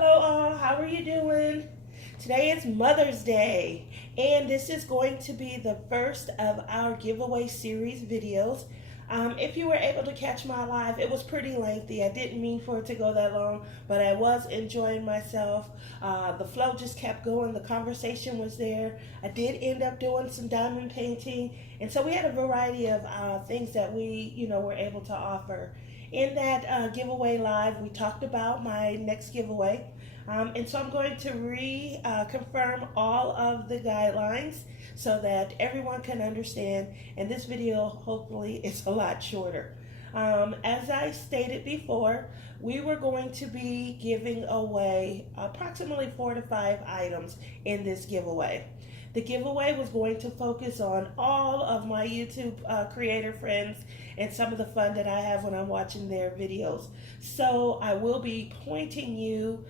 Hello all, how are you doing? Today is Mother's Day, and this is going to be the first of our giveaway series videos. If you were able to catch my live, it was pretty lengthy. I didn't mean for it to go that long, but I was enjoying myself. The flow just kept going. The conversation was there. I did end up doing some diamond painting, and so we had a variety of things that we, were able to offer. In that giveaway live, we talked about my next giveaway. And so I'm going to reconfirm all of the guidelines so that everyone can understand. And this video, hopefully, is a lot shorter. As I stated before, we were going to be giving away approximately 4 to 5 items in this giveaway. The giveaway was going to focus on all of my YouTube creator friends and some of the fun that I have when I'm watching their videos. So I will be pointing you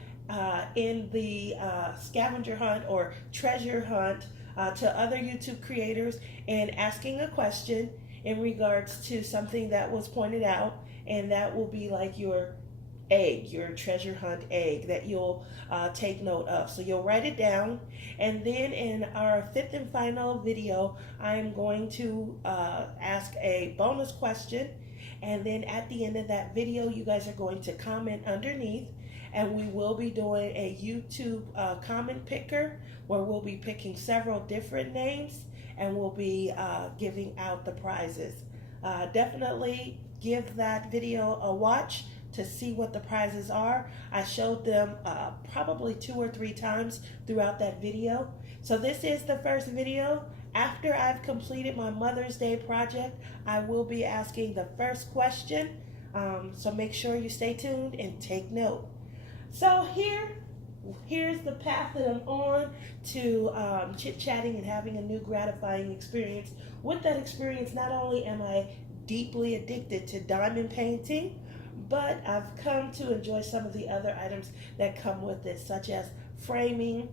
in the scavenger hunt or treasure hunt to other YouTube creators and asking a question in regards to something that was pointed out, and that will be like your egg, your treasure hunt egg that you'll take note of. So you'll write it down, and then in our 5th and final video, I'm going to ask a bonus question, and then at the end of that video, you guys are going to comment underneath, and we will be doing a YouTube comment picker where we'll be picking several different names, and we'll be giving out the prizes. Definitely give that video a watch to see what the prizes are. I showed them probably 2 or 3 times throughout that video. So this is the first video. After I've completed my Mother's Day project, I will be asking the first question. So make sure you stay tuned and take note. So here's the path that I'm on to chit-chatting and having a new gratifying experience. With that experience, not only am I deeply addicted to diamond painting, but I've come to enjoy some of the other items that come with it, such as framing,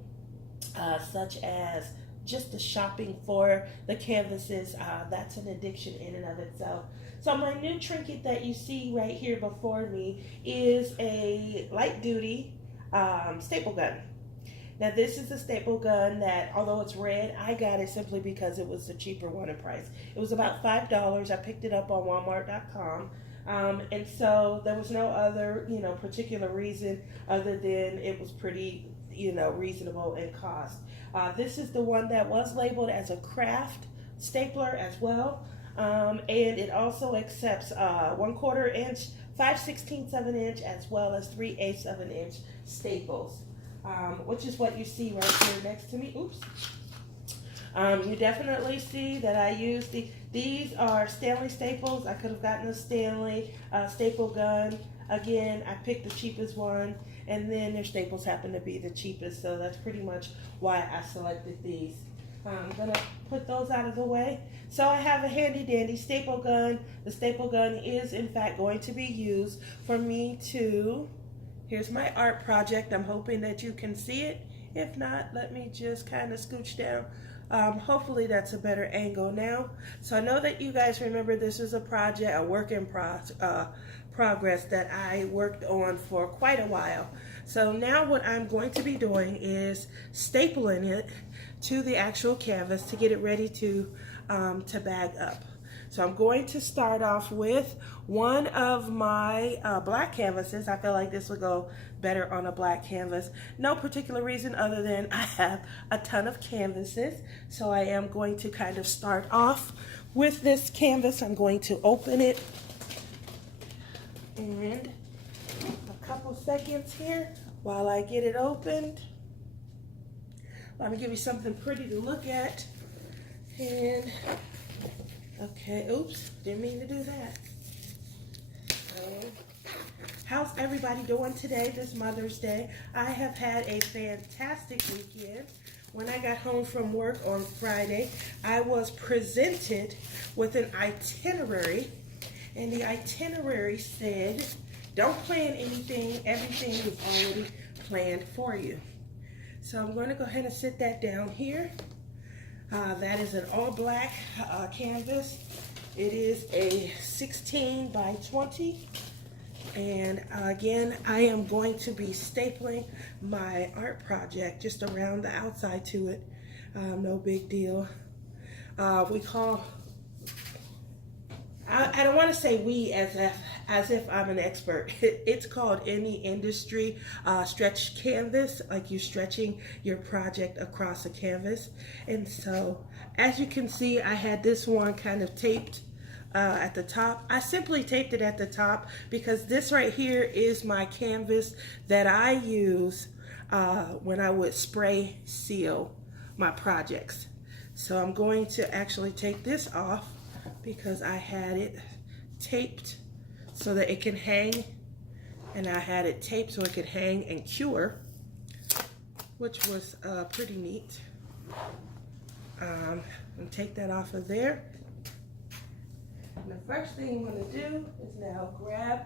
such as just the shopping for the canvases. That's an addiction in and of itself. So my new trinket that you see right here before me is a light duty staple gun. Now this is a staple gun that, although it's red, I got it simply because it was the cheaper one in price. It was about $5. I picked it up on Walmart.com. And so there was no other, particular reason other than it was pretty, reasonable in cost. This is the one that was labeled as a craft stapler as well. And it also accepts 1/4 inch, 5/16 of an inch, as well as 3/8 of an inch staples, which is what you see right here next to me. Oops. You definitely see that I use these are Stanley staples. I could have gotten a Stanley staple gun. Again, I picked the cheapest one, and then their staples happen to be the cheapest, so that's pretty much why I selected these. I'm gonna put those out of the way. So I have a handy dandy staple gun. The staple gun is in fact going to be used for me to, here's my art project. I'm hoping that you can see it. If not, let me just kind of scooch down. Hopefully that's a better angle now. So I know that you guys remember this is a project, a work in progress that I worked on for quite a while. So now what I'm going to be doing is stapling it to the actual canvas to get it ready to bag up. So I'm going to start off with one of my black canvases. I feel like this will go better on a black canvas. No particular reason other than I have a ton of canvases. So I am going to kind of start off with this canvas. I'm going to open it. And a couple seconds here while I get it opened. Let me give you something pretty to look at. And okay, oops, didn't mean to do that. So, how's everybody doing today, this Mother's Day? I have had a fantastic weekend. When I got home from work on Friday, I was presented with an itinerary, and the itinerary said, don't plan anything, everything is already planned for you. So I'm going to go ahead and sit that down here. That is an all black canvas. It is a 16 by 20. And again, I am going to be stapling my art project just around the outside to it. No big deal. I don't want to say we as if I'm an expert. It's called In the Industry Stretch Canvas, like you're stretching your project across a canvas. And so, as you can see, I had this one kind of taped at the top. I simply taped it at the top because this right here is my canvas that I use when I would spray seal my projects. So I'm going to actually take this off because I had it taped so that it can hang, and I had it taped so it could hang and cure, which was pretty neat. And take that off of there. And the first thing I'm going to do is now grab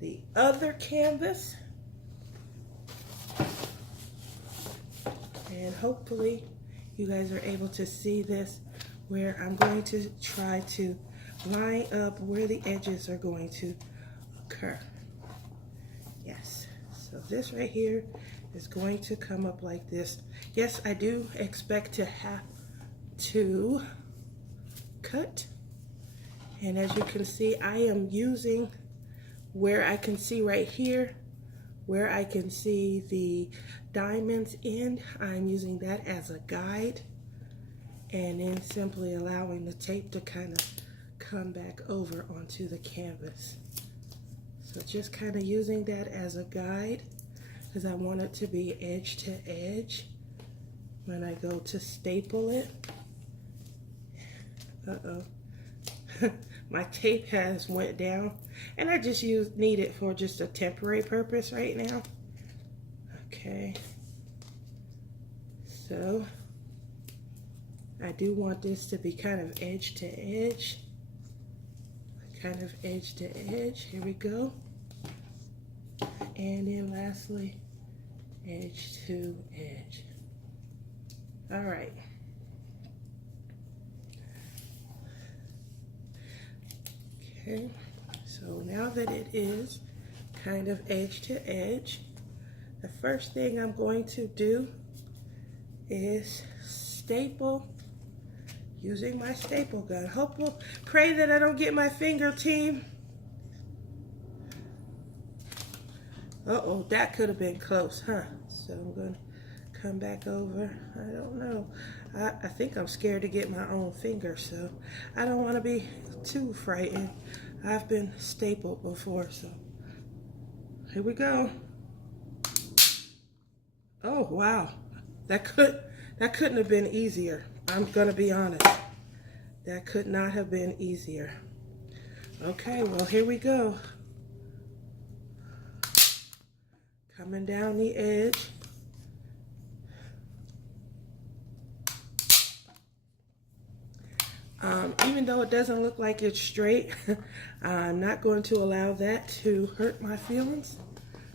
the other canvas, and hopefully you guys are able to see this, where I'm going to try to line up where the edges are going to occur. Yes, so this right here is going to come up like this. Yes, I do expect to have to cut. And as you can see, I am using where I can see right here, where I can see the diamonds end, I'm using that as a guide, and then simply allowing the tape to kind of come back over onto the canvas. So just kind of using that as a guide because I want it to be edge to edge when I go to staple it. My tape has went down, and I just need it for just a temporary purpose right now. Okay, so I do want this to be kind of edge to edge. Kind of edge to edge. Here we go. And then lastly, edge to edge. All right. Okay, so now that it is kind of edge to edge, the first thing I'm going to do is staple using my staple gun. Pray that I don't get my finger, team. Uh-oh, that could have been close, huh? So I'm gonna come back over. I don't know. I think I'm scared to get my own finger, so I don't want to be too frightened. I've been stapled before, so here we go. Oh wow, that couldn't have been easier. I'm gonna be honest. That could not have been easier. Okay, well here we go. Coming down the edge. Even though it doesn't look like it's straight, I'm not going to allow that to hurt my feelings,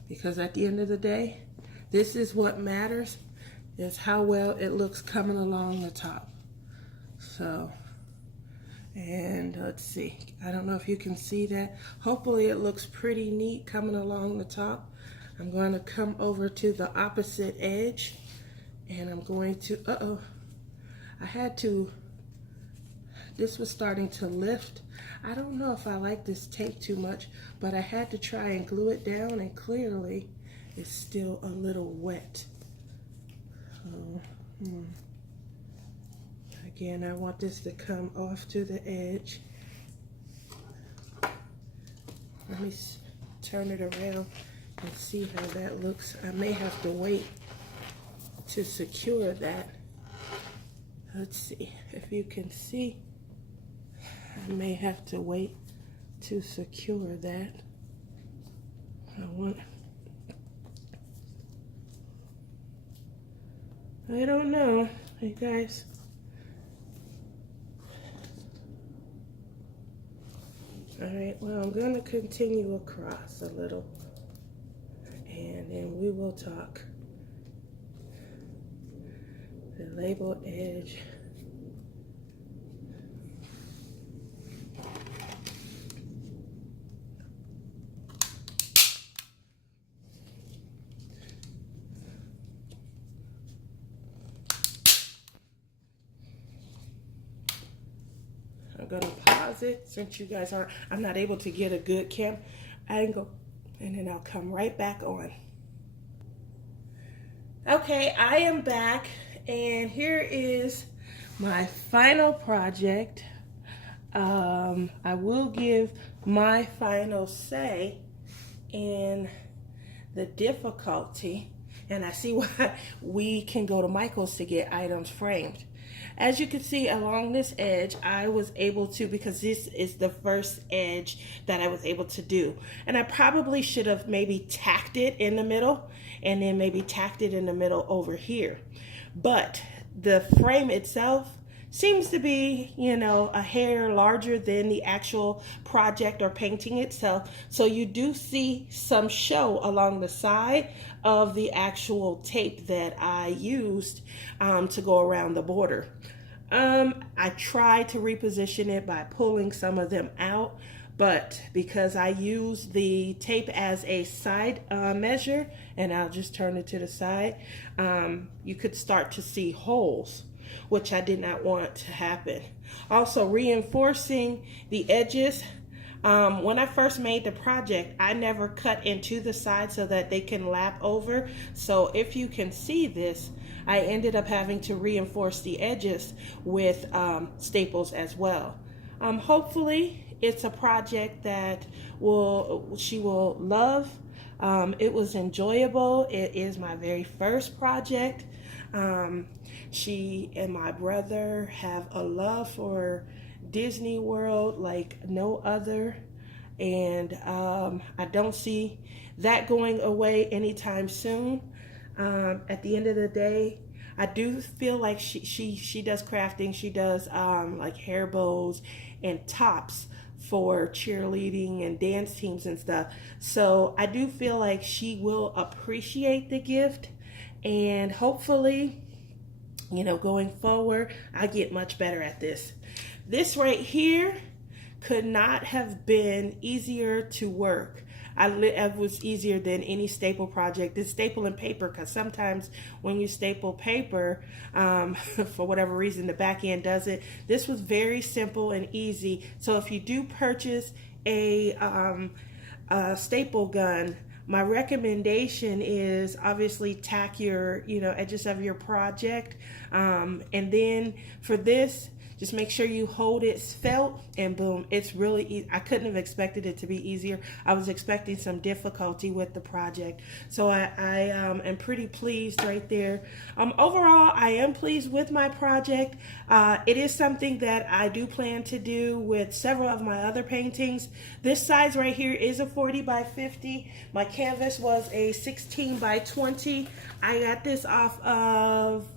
because at the end of the day, this is what matters, is how well it looks coming along the top. So, and let's see, I don't know if you can see that. Hopefully it looks pretty neat coming along the top. I'm going to come over to the opposite edge, and I'm going to, this was starting to lift. I don't know if I like this tape too much, but I had to try and glue it down, and clearly it's still a little wet. Again, I want this to come off to the edge. Let me turn it around and see how that looks. I may have to wait to secure that. Let's see if you can see. I may have to wait to secure that. I don't know, you guys. All right, well, I'm going to continue across a little, and then we will talk. The label edge. gonna pause it since you guys aren't, I'm not able to get a good cam angle, and then I'll come right back on. Okay, I am back, and here is my final project. I will give my final say in the difficulty, and I see why we can go to Michael's to get items framed. As you can see along this edge, I was able to, because this is the first edge that I was able to do. And I probably should have maybe tacked it in the middle and then maybe tacked it in the middle over here. But the frame itself seems to be, you know, a hair larger than the actual project or painting itself. So you do see some show along the side of the actual tape that I used to go around the border. I tried to reposition it by pulling some of them out, but because I used the tape as a side measure, and I'll just turn it to the side, you could start to see holes, which I did not want to happen. Also, reinforcing the edges. When I first made the project, I never cut into the side so that they can lap over. So if you can see this, I ended up having to reinforce the edges with staples as well. Hopefully, it's a project that she will love. It was enjoyable. It is my very first project. She and my brother have a love for Disney World like no other, and I don't see that going away anytime soon. At the end of the day, I do feel like she does crafting. She does like hair bows and tops for cheerleading and dance teams and stuff. So I do feel like she will appreciate the gift, and hopefully, you know, going forward, I get much better at this. This right here could not have been easier to work. It was easier than any staple project. It's stapling paper, because sometimes when you staple paper, for whatever reason, the back end does it. This was very simple and easy. So if you do purchase a staple gun, my recommendation is obviously tack your, you know, edges of your project. And then for this, just make sure you hold it felt, and boom, it's really easy. I couldn't have expected it to be easier. I was expecting some difficulty with the project. So I am pretty pleased right there. Overall, I am pleased with my project. It is something that I do plan to do with several of my other paintings. This size right here is a 40 by 50. My canvas was a 16 by 20. I got this off of,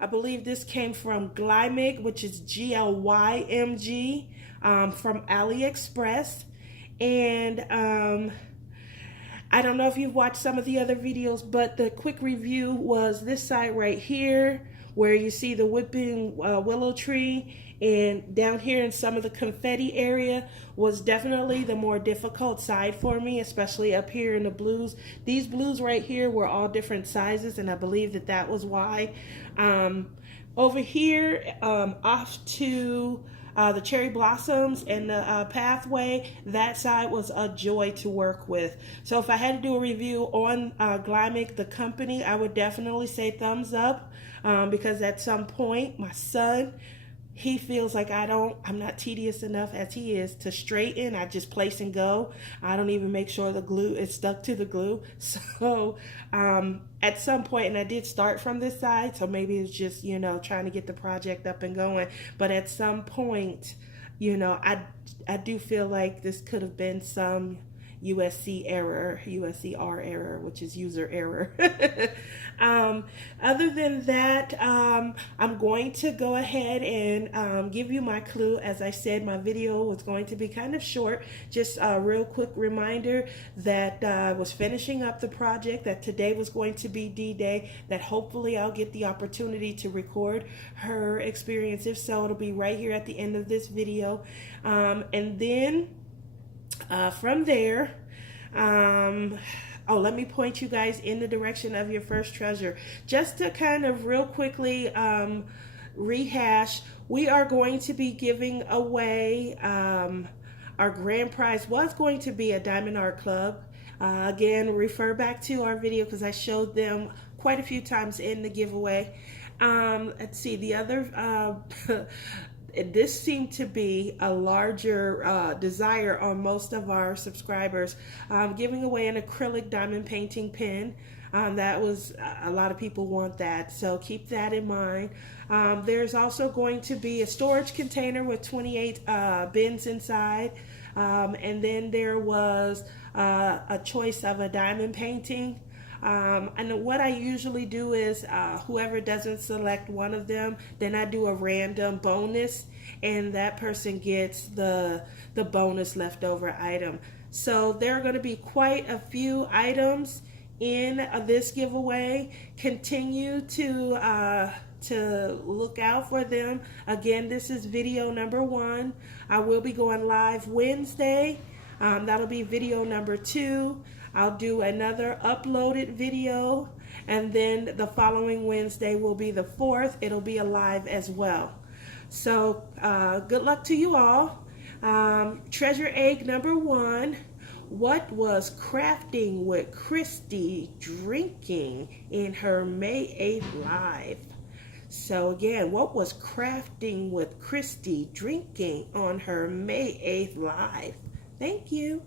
I believe this came from Glymig, which is Glymg, from AliExpress. And I don't know if you've watched some of the other videos, but the quick review was this side right here, where you see the whipping willow tree, and down here in some of the confetti area was definitely the more difficult side for me, especially up here in the blues. These blues right here were all different sizes, and I believe that that was why. Over here, off to the cherry blossoms and the pathway, that side was a joy to work with. So if I had to do a review on Glymig, the company, I would definitely say thumbs up, because at some point my son, he feels like I'm not tedious enough as he is to straighten. I just place and go. I don't even make sure the glue is stuck to the glue. So at some point, and I did start from this side, so maybe it's just, you know, trying to get the project up and going. But at some point, you know, I do feel like this could have been some USC error, USCR error, which is user error. Other than that, I'm going to go ahead and give you my clue. As I said, my video was going to be kind of short. Just a real quick reminder that I was finishing up the project, that today was going to be D-Day, that hopefully I'll get the opportunity to record her experience. If so, it'll be right here at the end of this video. And then from there, let me point you guys in the direction of your first treasure. Just to kind of real quickly rehash. We are going to be giving away, our grand prize was going to be a Diamond Art Club. Again, refer back to our video because I showed them quite a few times in the giveaway. Let's see, the other, this seemed to be a larger desire on most of our subscribers. Giving away an acrylic diamond painting pen. That was, a lot of people want that, so keep that in mind. There's also going to be a storage container with 28 bins inside. And then there was a choice of a diamond painting. And what I usually do is whoever doesn't select one of them, then I do a random bonus, and that person gets the bonus leftover item. So there are going to be quite a few items in this giveaway. Continue to look out for them. Again, this is video number 1. I will be going live Wednesday. That'll be video number 2. I'll do another uploaded video, and then the following Wednesday will be the 4th. It'll be a live as well. So good luck to you all. Treasure egg number 1. What was Crafting with Christy drinking in her May 8th live? So again, what was Crafting with Christy drinking on her May 8th live? Thank you.